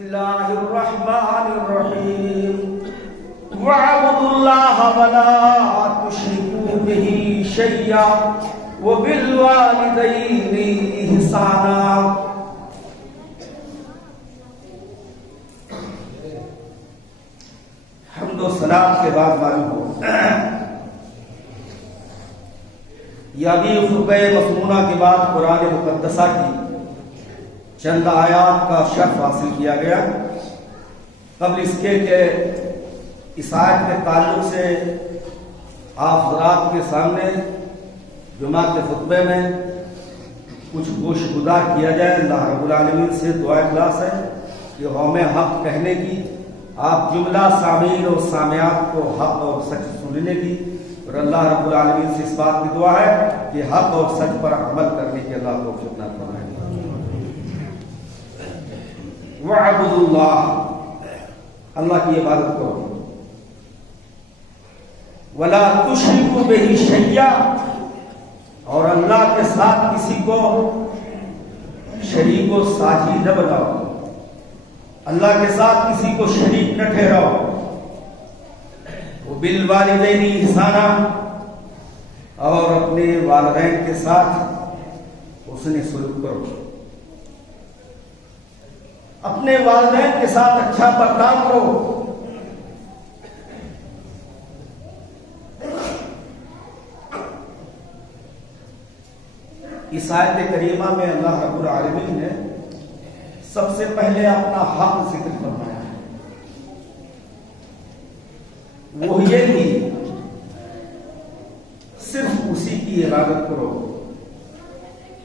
الله الرحمن الرحيم واعبدوا الله ولا تشركوا به شيئا وبالوالدين إحسانا. حمد و سلام کے بعد معلوم ہو یہ ابھی خطبہ مسمونہ کے بعد قرآن مقدسہ کی چند آیات کا شرح حاصل کیا گیا. قبل اس کے کہ اس آیت کے تعلق سے آپ حضرات کے سامنے جمعہ کے خطبے میں کچھ گوش گزار کیا جائے. اللہ رب العالمین سے دعا اخلاص ہے کہ قوم حق کہنے کی، آپ جملہ سامعین اور سامعات کو حق اور سچ سننے کی، اور اللہ رب العالمین سے اس بات کی دعا ہے کہ حق اور سچ پر عمل کرنے کے اللہ کو فتنہ فرمائے. وَاعْبُدُوا اللَّهَ، اللہ کی عبادت کرو. وَلَا تُشْرِكُوا بِهِ شَيْئًا، اور اللہ کے ساتھ کسی کو شریک و ساجی نہ بناؤ، اللہ کے ساتھ کسی کو شریک نہ ٹھہراؤ. وَبِالْوَالِدَيْنِ إِحْسَانًا، اور اپنے والدین کے ساتھ حسن سلوک کرو، اپنے والدین کے ساتھ اچھا برتاؤ کرو. اس آیت کریمہ میں اللہ رب العالمین نے سب سے پہلے اپنا حق ذکر فرمایا ہے. وہ یہ کہ صرف اسی کی عبادت کرو،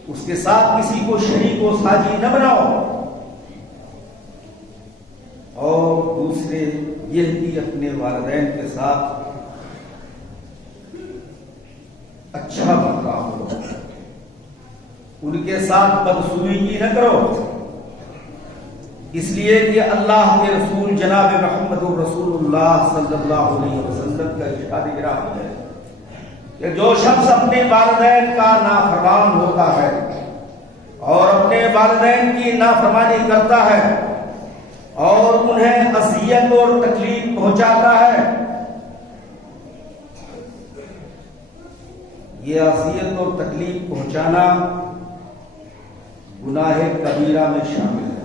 اس کے ساتھ کسی کو شریک و ساجی نہ بناؤ، اور دوسرے یہ کہ اپنے والدین کے ساتھ اچھا برتاؤ کرو، ان کے ساتھ بدسلوکی نہ کرو. اس لیے کہ اللہ کے رسول جناب محمد رسول اللہ صلی اللہ علیہ وسلم کا ارشاد گرامی ہے کہ جو شخص اپنے والدین کا نافرمان ہوتا ہے اور اپنے والدین کی نافرمانی کرتا ہے اور انہیں اذیت اور تکلیف پہنچاتا ہے، یہ اذیت اور تکلیف پہنچانا گناہ کبیرہ میں شامل ہے.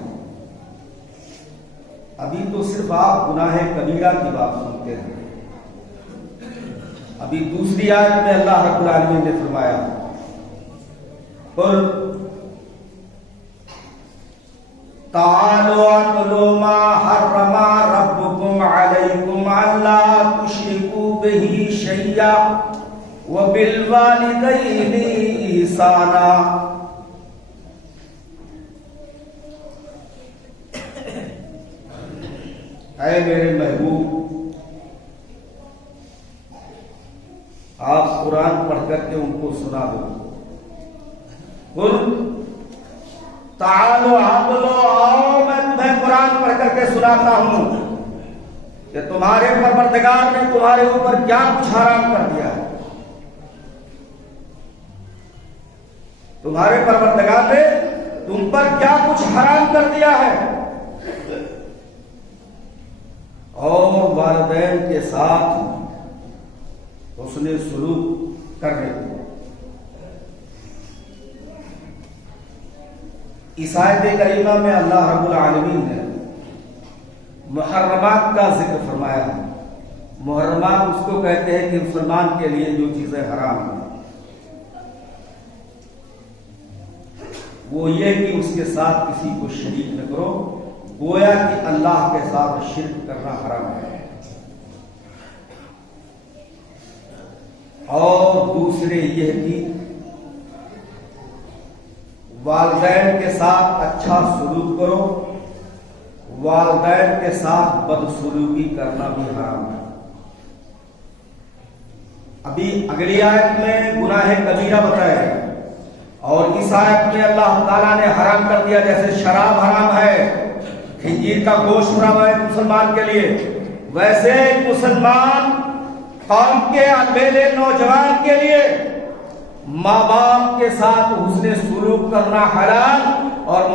ابھی تو صرف آپ گناہ کبیرہ کی بات سنتے ہیں. ابھی دوسری آیت میں اللہ رب العالمین نے فرمایا قل تعالوا اتلوا ما حرم ربكم عليكم الا تشركوا به شيئا وبالوالدين إحسانا. اے میرے محبوب، آپ قرآن پڑھ کر کے ان کو سنا دو. قل تعالوا اتلوا، آؤ میں تمہیں قرآن پڑھ کر کے سناتا ہوں کہ تمہارے پروردگار نے تمہارے اوپر کیا کچھ حرام کر دیا ہے. تمہارے پروردگار نے تم پر کیا کچھ حرام کر دیا ہے، اور والدین کے ساتھ حسن سلوک کرنے کو. اس آیت کریمہ میں اللہ رب العالمین نے محرمات کا ذکر فرمایا ہے. محرمات اس کو کہتے ہیں کہ مسلمان کے لیے جو چیزیں حرام ہیں، وہ یہ کہ اس کے ساتھ کسی کو شریک نہ کرو، گویا کہ اللہ کے ساتھ شرک کرنا حرام ہے. اور دوسرے یہ کہ والدین کے ساتھ اچھا سلوک کرو، والدین کے ساتھ بدسلوکی کرنا بھی حرام ہے. ابھی اگلی آیت میں گناہ کبیرہ بتایا، اور اس آیت میں اللہ تعالیٰ نے حرام کر دیا. جیسے شراب حرام ہے، خنزیر کا گوشت حرام ہے مسلمان کے لیے، ویسے مسلمان قوم کے البیلے نوجوان کے لیے ماں باپ کے ساتھ حسن سلوک کرنا حلال، اور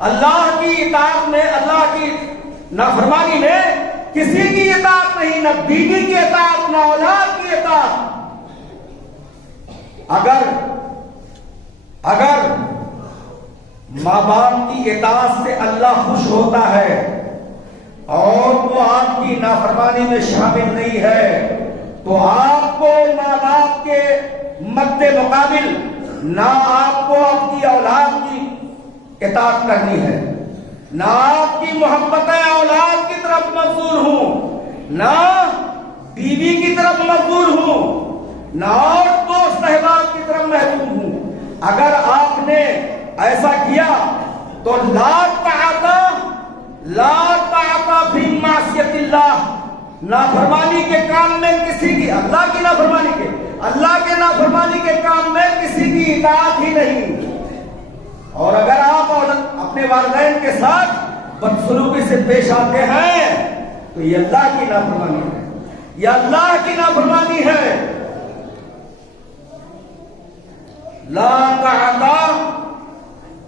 اللہ کی اطاعت میں، اللہ کی نافرمانی میں کسی کی اطاعت نہیں، نہ بیوی کی اطاعت، نہ اولاد کی اطاعت۔ اگر ماں باپ کی اطاعت سے اللہ خوش ہوتا ہے اور وہ آپ کی نافرمانی میں شامل نہیں ہے، تو آپ کو ماں باپ کے مد مقابل نہ آپ کو اپنی اولاد کی اطاعت کرنی ہے، نہ آپ کی محبت اولاد کی طرف مبذول ہوں، نہ بیوی کی طرف مبذول ہوں، نہ اور دوست احباب کی طرف محبوب ہوں۔ اگر آپ نے ایسا کیا تو لا طاعت فی معصیت اللہ، نافرمانی کے کام میں کسی کی، اللہ کی نافرمانی کے، اللہ کے نافرمانی کے کام میں کسی کی اطاعت ہی نہیں۔ اور اگر آپ اپنے والدین کے ساتھ بدسلوکی سے پیش آتے ہیں تو یہ اللہ کی نافرمانی ہے، یہ اللہ کی نافرمانی ہے۔ لا طاعت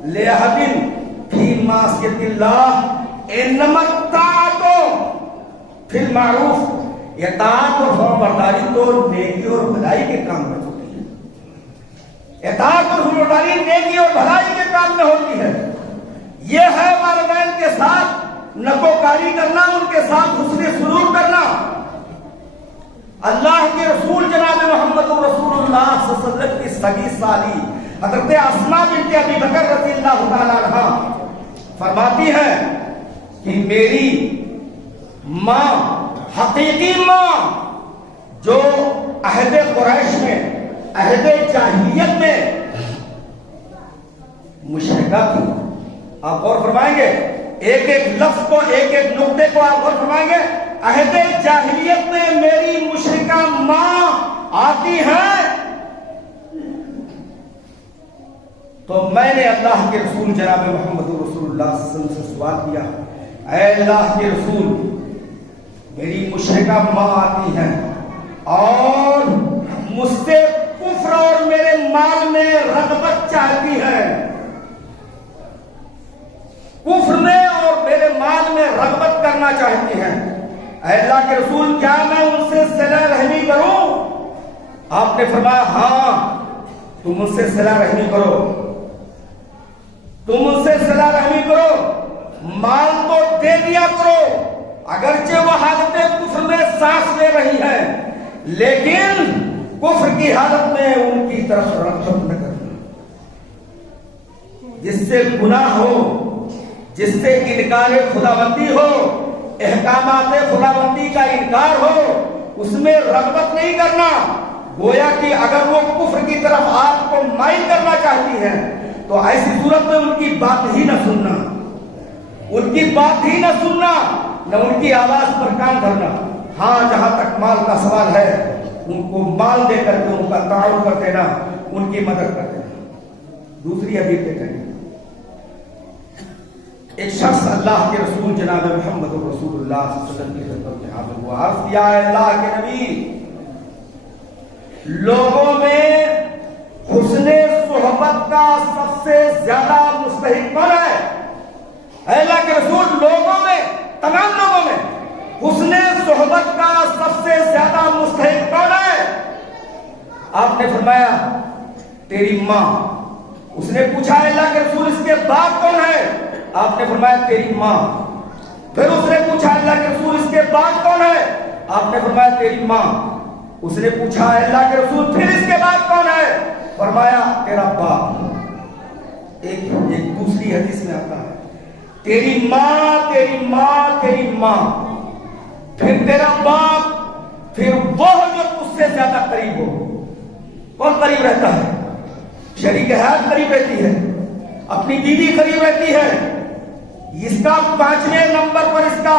لأحد فی معصیت اللہ انما الطاعت فی المعروف، اطاعت اور فرمانبرداری تو نیکی اور بھلائی کے کام میں ہوتی ہے، اطاعت اور فرمانبرداری نیکی اور بھلائی کے کام میں ہوتی ہے۔ یہ ہے والدین کے ساتھ نکوکاری کرنا، ان کے ساتھ حسن سلوک کرنا۔ اللہ کے رسول جناب محمد رسول اللہ صلی اللہ علیہ وسلم کی سگی سالی حضرت اسماء بنت ابی بکر رضی اللہ تعالی عنہا فرماتی ہے کہ میری ماں، حقیقی ماں، جو عہد قریش میں، عہد جاہلیت میں مشرکہ تھی۔ آپ غور فرمائیں گے، ایک ایک لفظ کو، ایک ایک نقطے کو آپ غور فرمائیں گے۔ عہد جاہلیت میں میری مشرکہ ماں آتی ہے تو میں نے اللہ کے رسول جناب محمد رسول اللہ صلی اللہ علیہ وسلم سے سوال کیا، اے اللہ کے رسول، میری مشرکہ ماں آتی ہے اور مجھ سے کفر اور میرے مال میں رغبت چاہتی ہے، کفر میں اور میرے مال میں رغبت کرنا چاہتی ہے، اے اللہ کے رسول کیا میں ان سے صلہ رحمی کروں؟ آپ نے فرمایا ہاں، تم ان سے صلہ رحمی کرو، تم ان سے صلہ رحمی کرو، مال تو دے دیا کرو، اگرچہ وہ حالت کفر میں سانس لے رہی ہے، لیکن کفر کی حالت میں ان کی طرف رغبت نہ کرنا۔ جس سے گناہ ہو، جس سے انکار خداوندی ہو، احکامات خداوندی کا انکار ہو، اس میں رغبت نہیں کرنا۔ گویا کہ اگر وہ کفر کی طرف آپ کو مائل کرنا چاہتی ہے تو ایسی صورت میں ان کی بات ہی نہ سننا، ان کی بات ہی نہ سننا، نہ ان کی آواز پر کام کرنا۔ ہاں، جہاں تک مال کا سوال ہے، ان کو مال دے کر کے ان کا تعاون کر دینا، ان کی مدد کر دینا۔ دوسری حدیث دیکھیں، ایک شخص اللہ کے رسول جناب محمد رسول اللہ صلی اللہ علیہ وسلم کی خدمت میں حاضر ہوا، عرض کیا ہے اللہ کے نبی، لوگوں میں حسن صحبت کا سب سے زیادہ مستحق کون ہے؟ اے اللہ کے رسول، لوگوں میں، تمام لوگوں میں حسن صحبت کا سب سے زیادہ مستحق کون ہے؟ آپ نے فرمایا تیری ماں۔ اس نے پوچھا اے اللہ کے رسول اس کے بعد کون ہے؟ آپ نے فرمایا تیری ماں۔ پھر اس نے پوچھا اللہ کے رسول اس کے بعد کون ہے؟ آپ نے فرمایا تیری ماں۔ اس نے پوچھا اللہ کے رسول پھر اس کے بعد کون ہے؟ فرمایا تیرا باپ۔ ایک دوسری حدیث میں آتا ہے تیری ماں، تیری ماں، تیری ماں، پھر تیرا باپ، پھر وہ جو تجھ سے زیادہ قریب ہو۔ کون قریب رہتا ہے؟ شریک حیات قریب رہتی ہے، اپنی بیوی قریب رہتی ہے، اس کا 5ویں نمبر پر اس کا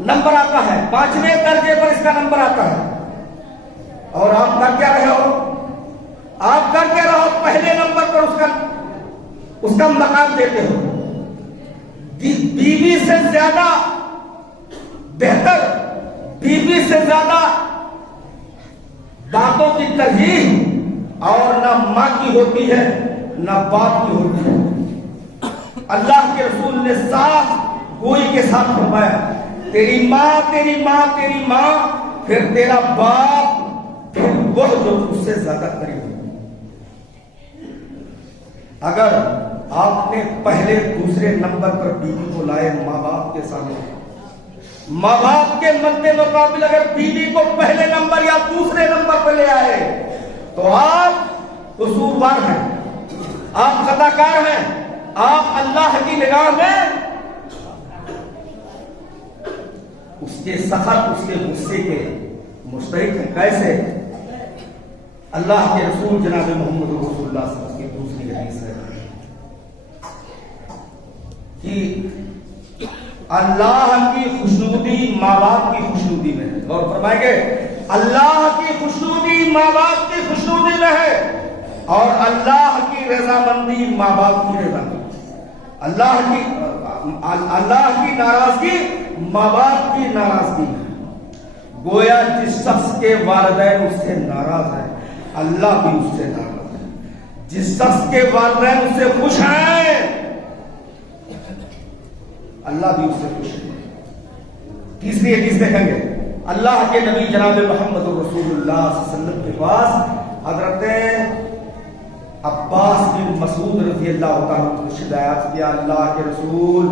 نمبر آتا ہے، 5ویں درجے پر اس کا نمبر آتا ہے، اور آپ کر کیا رہے ہو؟ آپ کر کیا رہے ہو؟ پہلے نمبر پر اس کا مقام دیتے ہو۔ بیوی سے زیادہ بہتر، بیوی سے زیادہ باتوں کی ترجیح اور نہ ماں کی ہوتی ہے نہ باپ کی ہوتی ہے۔ اللہ کے رسول نے صاف گوئی کے ساتھ فرمایا تیری ماں تیری ماں تیری ماں پھر تیرا باپ پھر وہ جو اس سے زیادہ قریب ہو۔ اگر آپ نے پہلے دوسرے نمبر پر بیوی کو لائے ماں باپ کے سامنے، ماں باپ کے مد مقابل اگر بیوی کو پہلے نمبر یا دوسرے نمبر پر لے آئے تو آپ قصوروار ہیں، آپ خطا کار ہیں، آپ اللہ کی نگاہ میں اس کے سخط اس کے غصے کے مستحق ہیں۔ کیسے؟ اللہ کے رسول جناب محمد رسول اللہ صلی اللہ علیہ وسلم کی دوسری حدیث ہے کہ اللہ کی خوشنودی ماں باپ کی خوشنودی میں ہے، اور فرمائیں گے اللہ کی خوشنودی ماں باپ کی خوشنودی میں ہے، اور اللہ کی رضامندی ماں باپ کی رضامندی، اللہ کی ناراضگی ماں باپ کی ناراضگی ہے۔ گویا جس شخص کے والدین اس سے ناراض ہیں اللہ بھی اس سے ناراض ہے، جس شخص کے والدین اس سے خوش ہیں اللہ بھی اس سے خوش ہے۔ تیسری حدیث دیکھیں گے، اللہ کے نبی جناب محمد رسول اللہ صلی اللہ علیہ وسلم کے پاس حضرت عباس بن مسعود رضی اللہ تعالیٰ عنہ نے شکایت کیا، اللہ کے رسول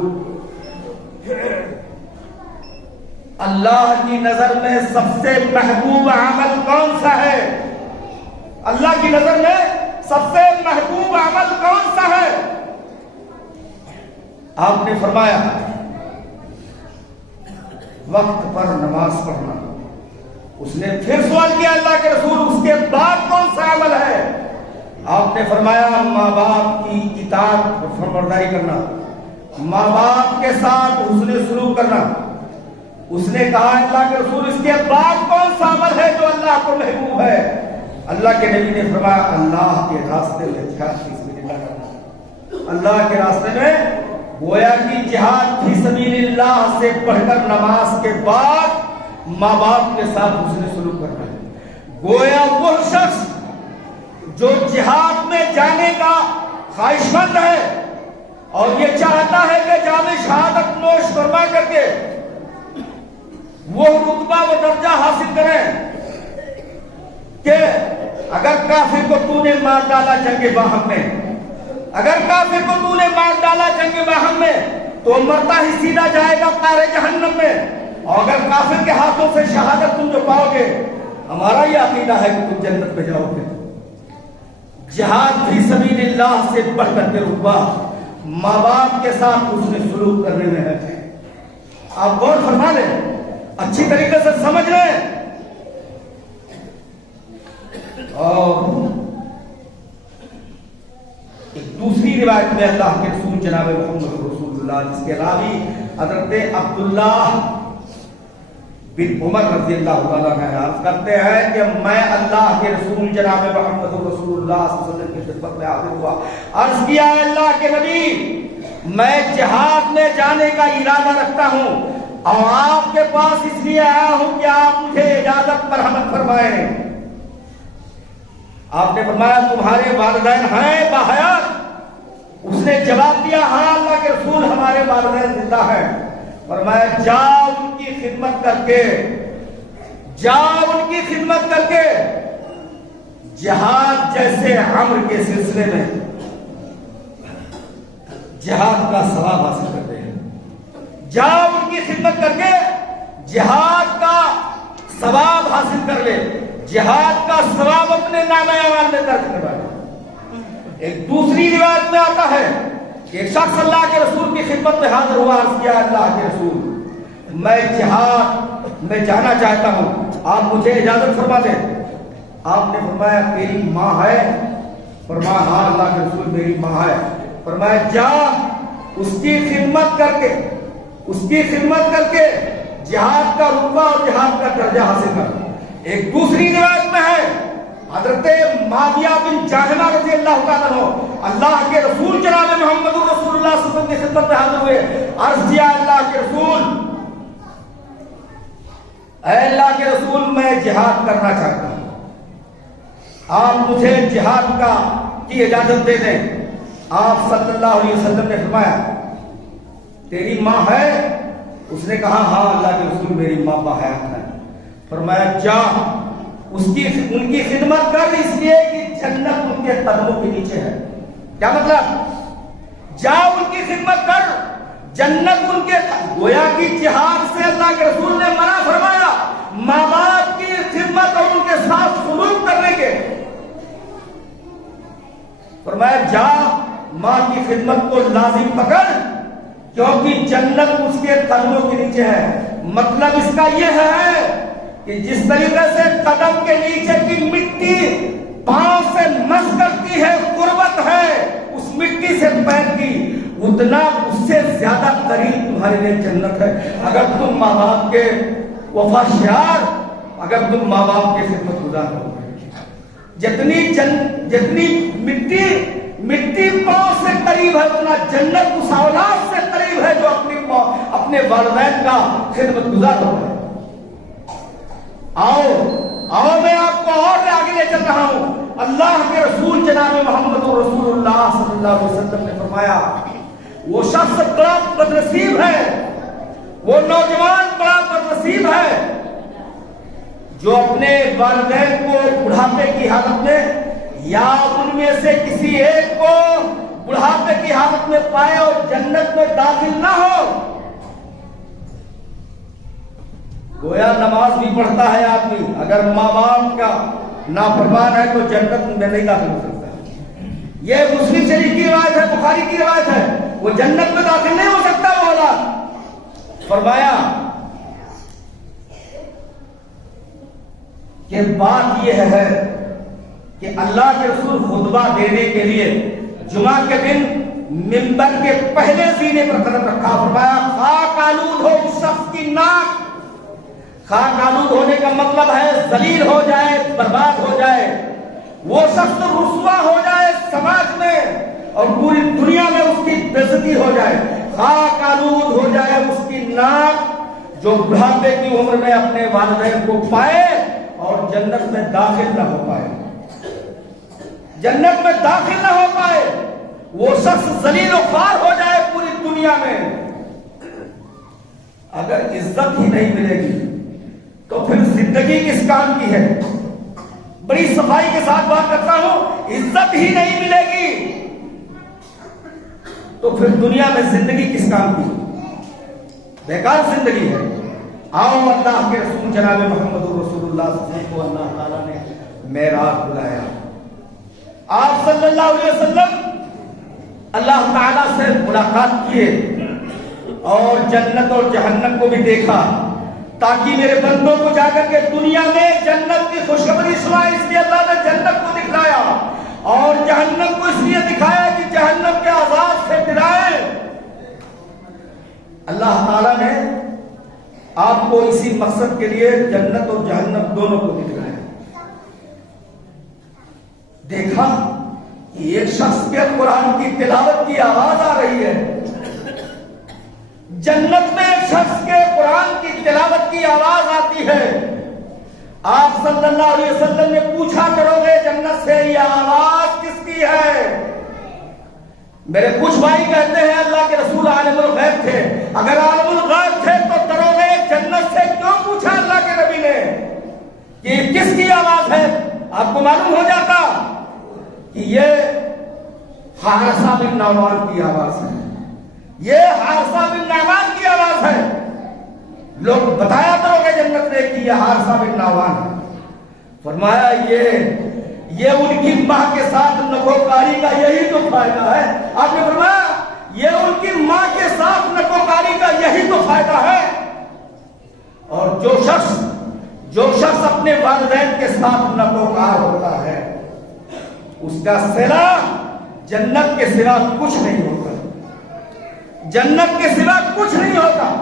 اللہ کی نظر میں سب سے محبوب عمل کون سا ہے؟ اللہ کی نظر میں سب سے محبوب عمل کون سا ہے؟ آپ نے فرمایا وقت پر نماز پڑھنا۔ اس نے پھر سوال کیا اللہ کے رسول اس کے بعد کون سا عمل ہے؟ آپ نے فرمایا ماں باپ کی اطاعت اور فرمانبرداری کرنا، ماں باپ کے ساتھ حسن سلوک کرنا۔ اس نے کہا اللہ کے رسول اس کے بعد کون سا عمل ہے جو اللہ کو محبوب ہے؟ اللہ کے نبی نے فرمایا اللہ کے راستے میں جہاد فی سبیل اللہ کرنا۔ اللہ کے راستے میں گویا کہ جہاد فی سبیل اللہ سے پڑھ کر نماز کے بعد ماں باپ کے ساتھ حسن سلوک کرنا ہے۔ گویا وہ شخص جو جہاد میں جانے کا خواہش مند ہے اور یہ چاہتا ہے کہ جام شہادت نوش فرما کر کے وہ رتبہ و درجہ حاصل کریں کہ اگر کافر کو تو نے مار ڈالا جنگ باہم میں، اگر کافر کو تو نے مار ڈالا جنگ باہم میں تو مرتا ہی سیدھا جائے گا قعر جہنم میں، اور اگر کافر کے ہاتھوں سے شہادت تم جو پاؤ گے ہمارا یہ عقیدہ ہے کہ تم جنت پہ جاؤ گے۔ جہاد فی سبیل اللہ سے بڑھ کر کے رتبہ ماں باپ کے ساتھ اس نے سلوک کرنے میں ہے۔ آپ غور فرما لیں، اچھی طریقے سے سمجھ لیں۔ اور ایک دوسری روایت میں اللہ کے رسول جناب محمد رسول اللہ جس کے راوی حضرت عبداللہ بن عمر رضی اللہ تعالیٰ عنہ عرض کرتے ہیں کہ میں اللہ کے رسول جناب محمد رسول اللہ صلی اللہ علیہ وسلم کی خدمت میں حاضر ہوا، عرض کیا اللہ کے نبی میں جہاد میں جانے کا ارادہ رکھتا ہوں اور آپ کے پاس اس لیے آیا ہوں کہ آپ مجھے اجازت مرحمت فرمائیں۔ آپ نے فرمایا تمہارے والدین ہیں باحیات؟ اس نے جواب دیا ہاں اللہ کے رسول ہمارے والدین زندہ ہیں۔ فرمایا جاؤ ان کی خدمت کر کے، جاؤ ان کی خدمت کر کے جہاد جیسے عمر کے سلسلے میں جہاد کا ثواب حاصل کرتے ہیں، جاؤ ان کی خدمت کر کے جہاد کا ثواب حاصل کر لے، جہاد کا ثواب اپنے نام اعمال میں درج کروائے۔ ایک دوسری روایت میں آتا ہے کہ ایک شخص اللہ کے رسول کی خدمت میں حاضر ہوا، عرض کیا اللہ کے رسول میں جہاد میں جانا چاہتا ہوں، آپ مجھے اجازت فرما دیں۔ آپ نے فرمایا تیری ماں ہے؟ فرمایا ہاں اللہ کے رسول میری ماں ہے۔ فرمایا جا اس کی خدمت کر کے، اس کی خدمت کر کے جہاد کا رتبہ اور جہاد کا درجہ حاصل کر۔ ایک دوسری روایت میں ہے حضرت معاویہ بن جاہمہ رضی اللہ تعالیٰ عنہ اللہ کے رسول جناب محمد رسول اللہ صلی اللہ علیہ وسلم کی خدمت میں حاضر ہوئے، عرض کیا اللہ کے رسول اے اللہ کے رسول میں جہاد کرنا چاہتا ہوں، آپ مجھے جہاد کی اجازت دے دیں۔ آپ صلی اللہ علیہ وسلم نے فرمایا تیری ماں ہے؟ اس نے کہا ہاں اللہ کے رسول میری ماں باحیات ہے۔ فرمایا جا ان کی خدمت کر، اس لیے کہ جنت ان کے قدموں کے نیچے ہے۔ کیا مطلب؟ جا ان کی خدمت کر، جنت ان کے، گویا کی جہاد سے اللہ کے رسول نے منع فرمایا ماں باپ کی خدمت اور ان کے ساتھ سلوک کرنے کے۔ فرمایا جا ماں کی خدمت کو لازم پکڑ، کیونکہ جنت اس کے قدموں کے نیچے ہے۔ مطلب اس کا یہ ہے کہ جس طریقے سے قدم کے نیچے کی مٹی پاؤں سے مس کرتی ہے، قربت ہے اس مٹی سے پیر کی، اتنا اس سے زیادہ قریب تمہارے لیے جنت ہے اگر تم ماں باپ کے وفاشیار، اگر تم ماں باپ کے خدمت گزار ہو۔ جتنی مٹی پاؤں سے قریب ہے اتنا جنت اس اولاد سے قریب ہے جو اپنے والدین کا خدمت گزار ہو ہے۔ آؤ میں آپ کو اور آگے لے چل رہا ہوں۔ اللہ کے رسول جناب محمد رسول اللہ صلی اللہ علیہ وسلم نے فرمایا وہ شخص بڑا بدنصیب ہے، وہ نوجوان بڑا بدنصیب ہے جو اپنے والدین کو بڑھاپے کی حالت میں یا ان میں سے کسی ایک کو بڑھاپے کی حالت میں پائے اور جنت میں داخل نہ ہو۔ گویا نماز بھی پڑھتا ہے آدمی، اگر ماں باپ کا نافرمان ہے تو جنت میں نہیں داخل ہو سکتا۔ یہ مسلم شریف کی روایت ہے، بخاری کی روایت ہے، وہ جنت میں داخل نہیں ہو سکتا وہ اولاد۔ فرمایا کہ بات یہ ہے کہ اللہ کے رسول خطبہ دینے کے لیے جمعہ کے دن منبر کے پہلے زینے پر قدم رکھا۔ فرمایا خاک آلود ہو اس شخص کی ناک۔ خاک آلود ہونے کا مطلب ہے ذلیل ہو جائے، برباد ہو جائے، وہ شخص رسوا ہو جائے سماج میں اور پوری دنیا میں اس کی بے عزتی ہو جائے۔ خاک آلود ہو جائے اس کی ناک جو بڑھاپے کی عمر میں اپنے والدین کو پائے اور جنت میں داخل نہ ہو پائے، جنت میں داخل نہ ہو پائے، وہ شخص ذلیل و خوار ہو جائے پوری دنیا میں۔ اگر عزت ہی نہیں ملے گی تو پھر زندگی کس کام کی ہے؟ بڑی صفائی کے ساتھ بات کرتا ہوں، عزت ہی نہیں ملے گی تو پھر دنیا میں زندگی کس کام کی؟ بیکار زندگی ہے۔ آؤ اللہ کے رسول جناب محمد رسول اللہ صلی اللہ علیہ وسلم کو اللہ تعالیٰ نے معراج بلایا۔ آپ صلی اللہ علیہ وسلم اللہ تعالیٰ سے ملاقات کیے اور جنت اور جہنم کو بھی دیکھا تاکہ میرے بندوں کو جا کر کے دنیا میں جنت کی خوشخبری سنائے۔ اس لیے اللہ نے جنت کو دکھلایا اور جہنم کو اس لیے دکھایا کہ جہنم کے عذاب سے ڈرائے۔ اللہ تعالیٰ نے آپ کو اسی مقصد کے لیے جنت اور جہنم دونوں کو دکھلایا۔ دیکھا کہ ایک شخص کے قرآن کی تلاوت کی آواز آ رہی ہے، جنت میں ایک شخص کے قرآن کی تلاوت کی آواز آتی ہے۔ آپ صلی اللہ علیہ وسلم نے پوچھا کرو گے جنت سے یہ آواز کس کی ہے؟ میرے کچھ بھائی کہتے ہیں اللہ کے رسول عالم الغیب تھے۔ اگر عالم الغیب تھے تو کرو گے جنت سے کیوں پوچھا اللہ کے نبی نے کہ کس کی آواز ہے؟ آپ کو معلوم ہو جاتا کہ یہ حارثہ بن نعمان کی آواز ہے، یہ حارثہ بن نعمان کی آواز ہے۔ لوگ بتایا کرو گے جنت نے کہ یہ حارثہ بن نعمان ہے۔ فرمایا یہ ان کی ماں کے ساتھ نکوکاری کا یہی تو فائدہ ہے۔ آپ نے فرمایا یہ ان کی ماں کے ساتھ نکوکاری کا یہی تو فائدہ ہے۔ اور جو شخص اپنے والدین کے ساتھ نکوکار ہوتا ہے اس کا صلہ جنت کے سوا کچھ نہیں ہوتا، جنت کے سوا کچھ نہیں ہوتا۔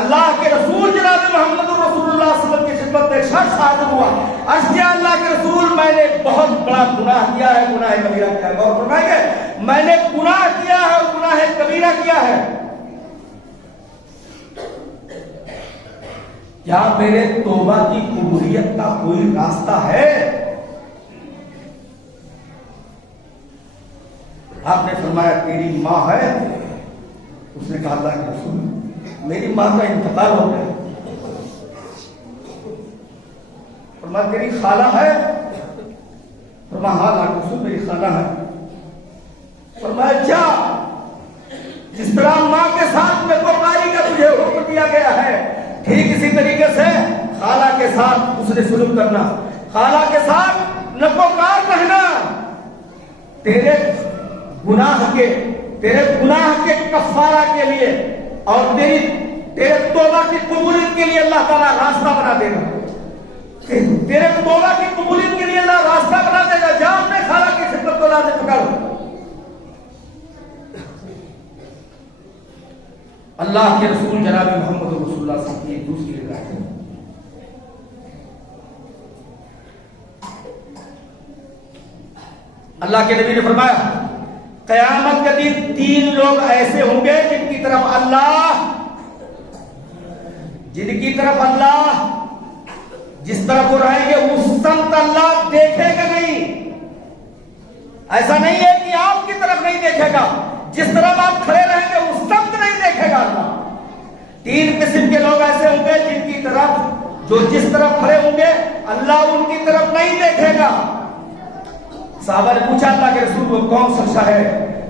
اللہ کے رسول جناب محمد رسول اللہ صلی اللہ علیہ وسلم کی خدمت میں ایک شخص حاضر ہوا، عرض کیا اللہ کے رسول میں نے بہت بڑا گناہ کیا ہے، گناہ کبیرہ کیا ہے۔ اور فرمائے کہ میں نے گناہ کیا ہے اور گناہ کبیرہ کیا ہے، کیا میرے توبہ کی قبولیت کا کوئی راستہ ہے؟ آپ نے فرمایا تیری ماں ہے؟ اس نے کہا اللہ کے رسول میری ماں کا انتقال ہو گیا۔ فرمایا تیری خالہ ہے؟ فرمایا ہاں اللہ کے رسول میری خالہ ہے۔ فرمایا جا، جس طرح ماں کے ساتھ نیکوکاری کا تجھے حکم دیا گیا ہے، ٹھیک اسی طریقے سے خالہ کے ساتھ اس نے سلوک کرنا، خالہ کے ساتھ نیکوکار رہنا۔ تیرے گناہ کے کفارہ کے لیے اور تیرے توبہ کی قبولیت کے لیے اللہ تعالیٰ راستہ بنا دے گا، تیرے توبہ کی قبولیت کے لیے اللہ راستہ بنا دے گا۔ جا اپنے خالہ کی خدمت کو لازم پکڑ۔ اللہ کے رسول جناب محمد رسول اللہ صلی اللہ علیہ وسلم کی دوسری روایت ہے، اللہ کے نبی نے فرمایا قیامت کے دن 3 لوگ ایسے ہوں گے جن کی طرف اللہ جس طرف وہ رہیں گے اس سمت اللہ دیکھے گا نہیں۔ ایسا نہیں ہے کہ آپ کی طرف نہیں دیکھے گا، جس طرف آپ کھڑے رہیں گے اس سمت نہیں دیکھے گا اللہ۔ 3 قسم کے لوگ ایسے ہوں گے جن کی طرف جو جس طرف کھڑے ہوں گے اللہ ان کی طرف نہیں دیکھے گا۔ صحابہ نے پوچھا اللہ کے رسول وہ کون سا ہے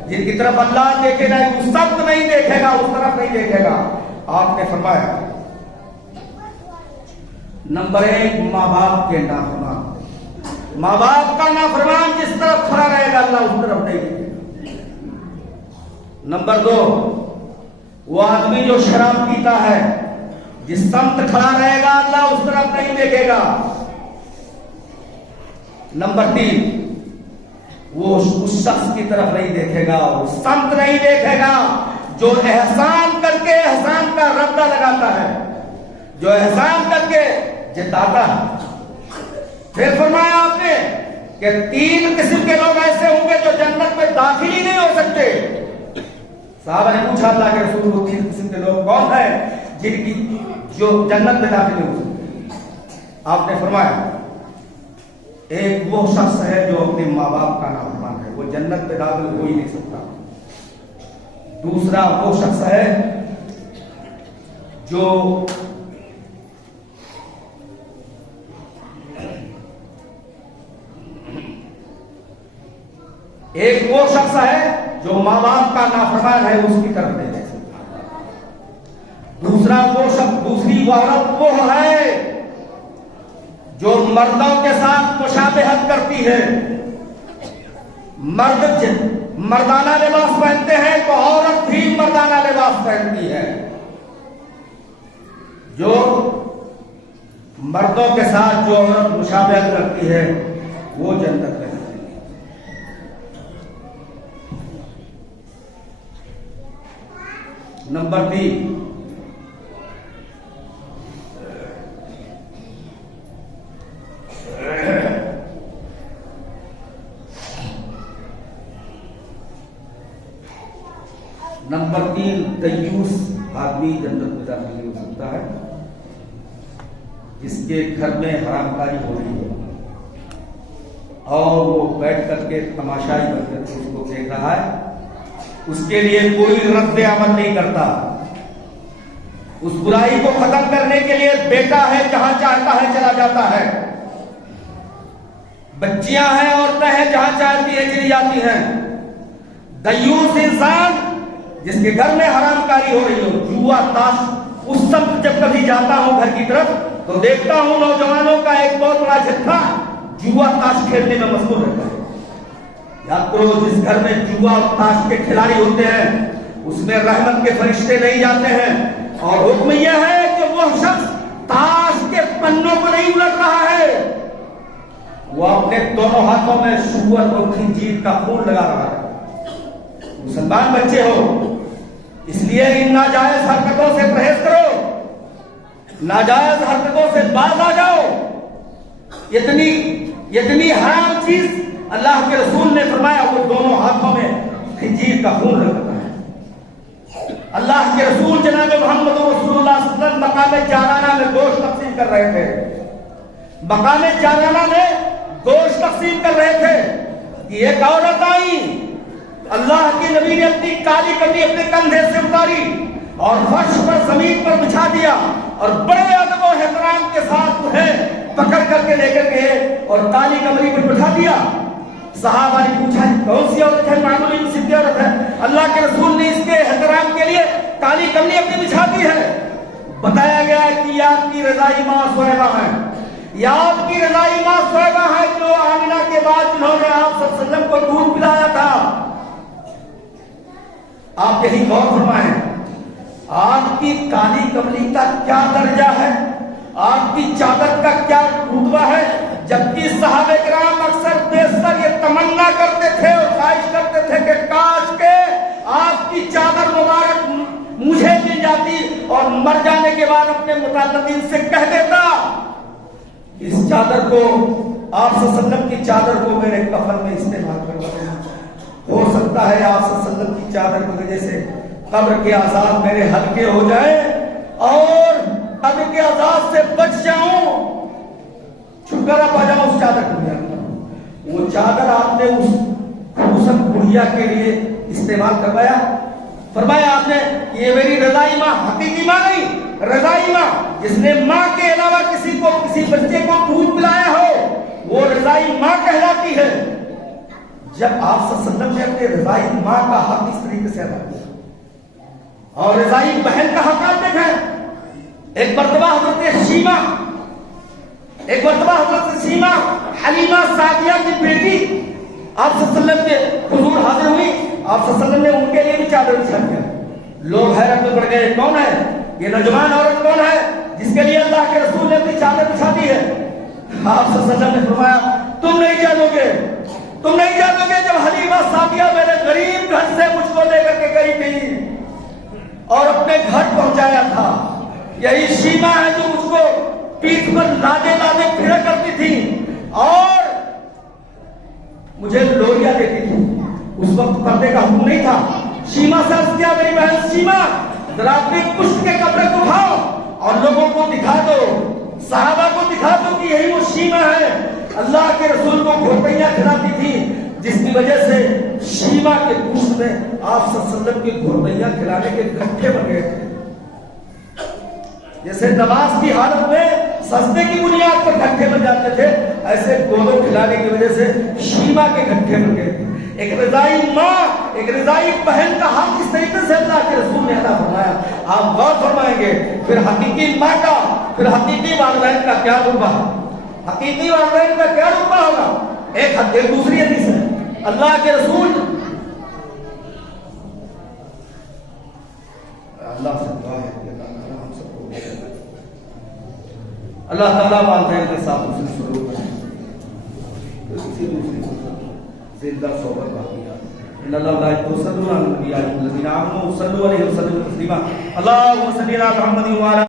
جن کی طرف اللہ دیکھے گا، اس سمت نہیں دیکھے گا، اس طرف نہیں دیکھے گا؟ آپ نے فرمایا نمبر 1 ماں باپ کے نافرمان، ماں باپ کا نافرمان جس طرف کھڑا رہے گا اللہ اس طرف نہیں دیکھے گا۔ نمبر 2 وہ آدمی جو شراب پیتا ہے جس سمت کھڑا رہے گا اللہ اس طرف نہیں دیکھے گا۔ نمبر 3 وہ اس شخص کی طرف نہیں دیکھے گا، وہ سمت نہیں دیکھے گا جو احسان کر کے احسان کا ردہ لگاتا ہے، جو احسان کر کے جتاتا ہے۔ پھر فرمایا آپ نے کہ 3 قسم کے لوگ ایسے ہوں گے جو جنت میں داخل ہی نہیں ہو سکتے۔ صحابہ نے پوچھا اللہ کے رسول وہ 3 قسم کے لوگ کون ہیں جن کی جو جنت میں داخل نہیں ہو سکتے؟ آپ نے فرمایا ایک وہ شخص ہے جو اپنے ماں باپ کا نافرمان ہے، وہ جنت میں داخل ہو ہی نہیں سکتا۔ دوسرا وہ شخص ہے جو ماں باپ کا نافرمان ہے اس کی طرف نہیں دیکھ سکتا۔ دوسرا وہ شخص دوسری وہ عورت وہ ہے جو مردوں کے ساتھ مشابہت کرتی ہے، مرد مردانہ لباس پہنتے ہیں تو عورت بھی مردانہ لباس پہنتی ہے، جو مردوں کے ساتھ جو عورت مشابہت کرتی ہے وہ جنت میں۔ نمبر 3 دیوس آدمی جنت میں داخل نہیں ہو سکتا ہے، جس کے گھر میں حرام کاری ہو رہی ہے اور وہ بیٹھ کر کے تماشائی بن کر کے اس کو دیکھ رہا ہے، اس کے لیے کوئی رد عمل نہیں کرتا، اس برائی کو ختم کرنے کے لیے بیٹا ہے جہاں چاہتا ہے چلا جاتا ہے، بچیاں ہیں عورتیں ہیں جہاں چاہتی ہے چلی جاتی ہیں۔ دیوس انسان جس کے گھر میں حرام کاری ہو رہی ہو، جوا تاش، اس سمت جب کبھی جاتا ہوں گھر کی طرف تو دیکھتا ہوں نوجوانوں کا ایک بہت بڑا جتھا جوا تاش کھیلنے میں مشغول رہتا ہے۔ یاد کرو جس گھر میں جوا تاش کے کھلاڑی ہوتے ہیں اس میں رحمت کے فرشتے نہیں جاتے ہیں، اور حکم یہ ہے کہ وہ شخص تاش کے پنوں کو نہیں الٹ رہا ہے، وہ اپنے دونوں ہاتھوں میں سور اور خنزیر کا خون لگا رہا ہے۔ مسلمان بچے ہو، اس لیے ان ناجائز حرکتوں سے پرہیز کرو، ناجائز حرکتوں سے باز آ جاؤ۔ اتنی حرام چیز اللہ کے رسول نے فرمایا وہ دونوں ہاتھوں میں خنزیر کا خون لگتا ہے۔ اللہ کے رسول جناب محمد رسول اللہ صلی اللہ علیہ وسلم مقام جارانہ میں گوشت تقسیم کر رہے تھے، مقام جارانہ میں گوشت تقسیم کر رہے تھے کہ ایک عورت آئی اللہ کے نبی نے اپنی کالی کملی اپنے کندھے سے اتاری اور فرش پر زمین پر بچھا دیا اور بڑے ادب و احترام کے ساتھ انہیں پکڑ کر کے لے کر گئے اور کالی کملی پر بٹھا دیا. صحابہ نے پوچھا کون سی عورت ہے؟ معمولی سی عورت ہے. اللہ کے رسول نے اس کے احترام کے لیے کالی کملی اپنی بچھا دی ہے. بتایا گیا کہ یہ آپ کی رضائی ماں صہیبہ ہے. یہ آپ کی رضائی ماں صہیبہ ہے جو آمنہ کے بعد جنہوں نے آپ صلی اللہ علیہ وسلم کو دودھ پلایا تھا. آپ یہی غور فرمائیں آپ کی کالی کملی کا کیا درجہ ہے, آپ کی چادر کا کیا رتبہ ہے. جبکہ صحابہ کرام اکثر بیشتر یہ تمنا کرتے تھے اور خواہش کرتے تھے کہ کاش کے آپ کی چادر مبارک مجھے مل جاتی اور مر جانے کے بعد اپنے متعلقین سے کہہ دیتا اس چادر کو, آپ صلی اللہ علیہ وسلم کی چادر کو میرے کفن میں استعمال کروا دینا. ہو سکتا ہے آپ صلی اللہ علیہ وسلم کی چادر کی وجہ سے قبر کے عذاب میرے ہلکے ہو جائے اور قبر کے عذاب سے بچ جاؤں, چھٹکارا پا جاؤں اس چادر کو. وہ چادر آپ نے اس خوبصورت بڑھیا کے لیے استعمال کروایا. فرمایا آپ نے یہ میری رضائی ماں, حقیقی ماں نہیں, رضائی ماں جس نے ماں کے علاوہ کسی کو کسی بچے کو دودھ پلایا ہو وہ رضائی ماں کہلاتی ہے. جب آپ صلی اللہ علیہ وسلم نے اپنے رضائی ماں کا حق اس طریقے سے ادا کیا اور رضائی بہن کا حق آپ دیکھیں. ایک مرتبہ حضرت شیمہ حلیمہ سعدیہ کی بیٹی آپ صلی اللہ علیہ وسلم کے حضور حاضر ہوئی. آپ صلی اللہ علیہ وسلم نے ان کے لیے بھی چادر بچھا دیا. لوگ حیرت میں پڑ گئے کون ہے یہ نوجوان عورت, کون ہے جس کے لیے اللہ کے رسول نے اپنی چادر بچھا دی ہے. آپ صلی اللہ علیہ وسلم نے فرمایا تم نہیں جانو گے جب حلیمہ سعدیہ میرے غریب گھر سے مجھ کو لے کر کے گئی تھی اور اپنے گھر پہنچایا تھا, یہی شیمہ ہے جو مجھ کو پیٹھ پر لادے پھرا کرتی تھی اور مجھے لوریاں دیتی تھی. اس وقت پردے کا حکم نہیں تھا. شیمہ سے عرض کیا میری بہن شیمہ ذرا اپنی پشت کے کپڑے کو اٹھاؤ اور لوگوں کو دکھا دو, صحابہ کو دکھا دو کہ یہی وہ شیمہ ہے. اللہ کے رسول کو گھوٹیاں کھلاتی تھی جس کی وجہ سے شیمہ کے پشت میں آپ صلی اللہ علیہ وسلم کی گھوٹیاں کھلانے کے گٹھے بن گئے تھے. جیسے نماز کی حالت میں سجدے کی بنیاد پر گٹھے بن جاتے تھے ایسے گولوں کھلانے کی وجہ سے شیمہ کے گٹھے بن گئے تھے. ایک رضائی ماں, ایک رضائی بہن کا حق اس طریقے سے اللہ کے رسول نے ادا فرمایا. آپ غور فرمائیں گے پھر حقیقی ماں کا, پھر حقیقی والدین کا کیا رتبہ, حقیقی والدین کا کیا رتبہ ہوگا. ایک دوسری حدیث ہے اللہ کے رسول اللہ سے دعا ہے اللہ تعالیٰ والدین کے ساتھ اس نے سلوک کریں. کسی دوسری زندہ صحبت باقی ہے. ان اللہ ملائکتہ یصلون علی النبی الذین آمنوا صلوا علیہ وسلم تسلیما. اللهم صل علی محمد وعلی